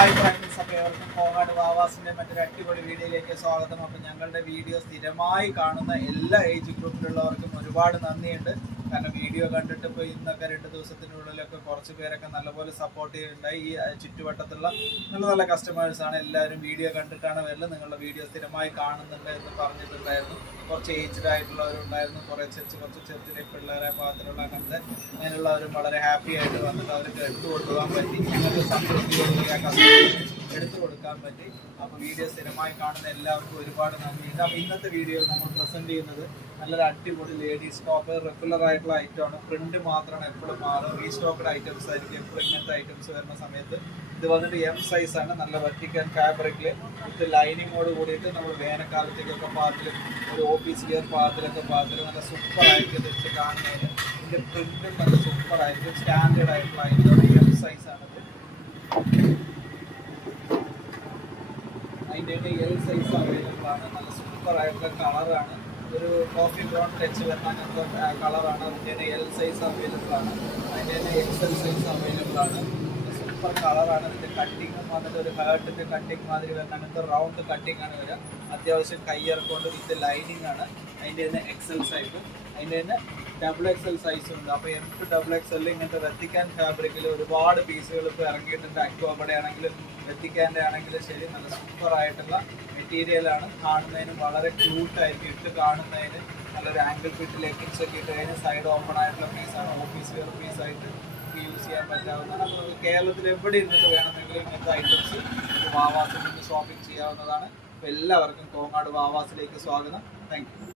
Hi friends, അപ്പോൾ എവർക്കും കോങ്ങാട് വാവാസിൻ്റെ മറ്റൊരു അടിപൊളി വീഡിയോയിലേക്ക് സ്വാഗതം. അപ്പോൾ ഞങ്ങളുടെ വീഡിയോ സ്ഥിരമായി കാണുന്ന എല്ലാ ഏജ് ഗ്രൂപ്പിലുള്ളവർക്കും ഒരുപാട് നന്ദിയുണ്ട്. കാരണം വീഡിയോ കണ്ടിട്ട് ഇപ്പോൾ ഇന്നൊക്കെ 2 ദിവസത്തിനുള്ളിലൊക്കെ കുറച്ച് പേരൊക്കെ നല്ലപോലെ സപ്പോർട്ട് ചെയ്യുന്നുണ്ടായി. ഈ ചുറ്റുവട്ടത്തുള്ള നല്ല നല്ല കസ്റ്റമേഴ്സാണ്. എല്ലാവരും വീഡിയോ കണ്ടിട്ടാണ് വരുന്നത്. നിങ്ങളുടെ വീഡിയോ സ്ഥിരമായി കാണുന്നുണ്ട് എന്ന് പറഞ്ഞിട്ടുണ്ടായിരുന്നു. കുറച്ച് ഏജ്ഡ് ആയിട്ടുള്ളവരുണ്ടായിരുന്നു, കുറച്ച് ചെറുതിലെ പിള്ളേരെ പാത്രമുള്ള അങ്ങനെയുള്ളവരും വളരെ ഹാപ്പി ആയിട്ട് വന്നിട്ട് അവർക്ക് എടുത്തു കൊടുക്കാൻ പറ്റി. ഞങ്ങൾക്ക് സംതൃപ്തിയോടുകൂടി എടുത്തു കൊടുക്കാൻ പറ്റി. അപ്പോൾ വീഡിയോ സ്ഥിരമായി കാണുന്ന എല്ലാവർക്കും ഒരുപാട് നന്ദിയുണ്ട്. അപ്പോൾ ഇന്നത്തെ വീഡിയോയിൽ നമ്മൾ പ്രസൻറ്റ് ചെയ്യുന്നത് നല്ലൊരു അടിപൊളി ലേഡീസ് ടോപ്പ് റെഗുലർ ആയിട്ടുള്ള ഐറ്റമാണ്. പ്രിന്റ് മാത്രമാണ് എപ്പോഴും മാറും. റീസ്റ്റോക്ക്ഡ് ഐറ്റംസ് ആയിരിക്കും എപ്പോഴും. ഇങ്ങനത്തെ ഐറ്റംസ് വരുന്ന സമയത്ത് ഇത് വന്നിട്ട് എം സൈസാണ്. നല്ല വെർട്ടിക്കൽ ഫാബ്രിക്കിൽ വിത്ത് ലൈനിങ്ങോട് കൂടിയിട്ട് നമ്മൾ വേനൽക്കാലത്തേക്കൊക്കെ പാകത്തിലും ഒരു ഓഫീസ് വെയർ പാകത്തിലൊക്കെ നല്ല സൂപ്പറായിരിക്കും വെച്ച് കാണുന്നതിന്. ഇതിൻ്റെ പ്രിന്റും നല്ല സൂപ്പറായിരിക്കും. സ്റ്റാൻഡേർഡ് ആയിട്ടുള്ള ഐറ്റമാണ്. എം സൈസാണിത്. അതിൻ്റെ എൽ സൈസ് അവൈലബിൾ ആണ്. നല്ല സൂപ്പറായിട്ടുള്ള കളറാണ്. ഒരു കോഫി ബ്രൗൺ ടച്ച് വരുന്ന അങ്ങനത്തെ കളറാണ്. അതിൻ്റെ എൽ സൈസ് അവൈലബിൾ ആണ്. അതിൻ്റെ എക്സൽ സൈസ് അവൈലബിൾ ആണ്. സൂപ്പർ കളറാണ്. ഇതിൻ്റെ കട്ടിങ് വന്നിട്ട് ഒരു ഹേർട്ടിൻ്റെ കട്ടിങ് മാതിരി വരുന്ന അങ്ങനത്തെ റൗണ്ട് കട്ടിങ് ആണ് വരിക. അത്യാവശ്യം കയ്യിറക്കൊണ്ട് വിത്ത് ലൈനിങ് ആണ്. അതിൻ്റെ തന്നെ എക്സൽ സൈസും അതിൻ്റെ തന്നെ XXL സൈസും ഉണ്ട്. അപ്പോൾ M2 ഇങ്ങനത്തെ വെത്തിക്കാൻ ഫാബ്രിക്കിൽ ഒരുപാട് പീസുകൾ ഇപ്പോൾ ഇറങ്ങിയിട്ടുണ്ട്. അക്വാബടെ ആണെങ്കിലും വെത്തിക്കാൻ്റെ ആണെങ്കിലും ശരി, നല്ല സൂപ്പറായിട്ടുള്ള മെറ്റീരിയലാണ്. കാണുന്നതിന് വളരെ ക്യൂട്ടായിരിക്കും. ഇട്ട് കാണുന്നതിന് നല്ലൊരു ആംഗിൾ ഫിറ്റ് ലെഗിൻസ് ഒക്കെ ഇട്ട് കഴിഞ്ഞാൽ സൈഡ് ഓപ്പൺ ആയിട്ടുള്ള പീസാണ്. ഓഫീസ് വെയർ പീസായിട്ട് യൂസ് ചെയ്യാൻ പറ്റാവുന്നതാണ്. അപ്പോൾ കേരളത്തിൽ എവിടെ ഇരുന്നിട്ട് വേണമെങ്കിലും ഇങ്ങനത്തെ ഐറ്റംസ് വാവാസിൽ നിന്ന് ഷോപ്പിംഗ് ചെയ്യാവുന്നതാണ്. അപ്പോൾ എല്ലാവർക്കും കോങ്ങാട് വാവാസിലേക്ക് സ്വാഗതം. Thank you.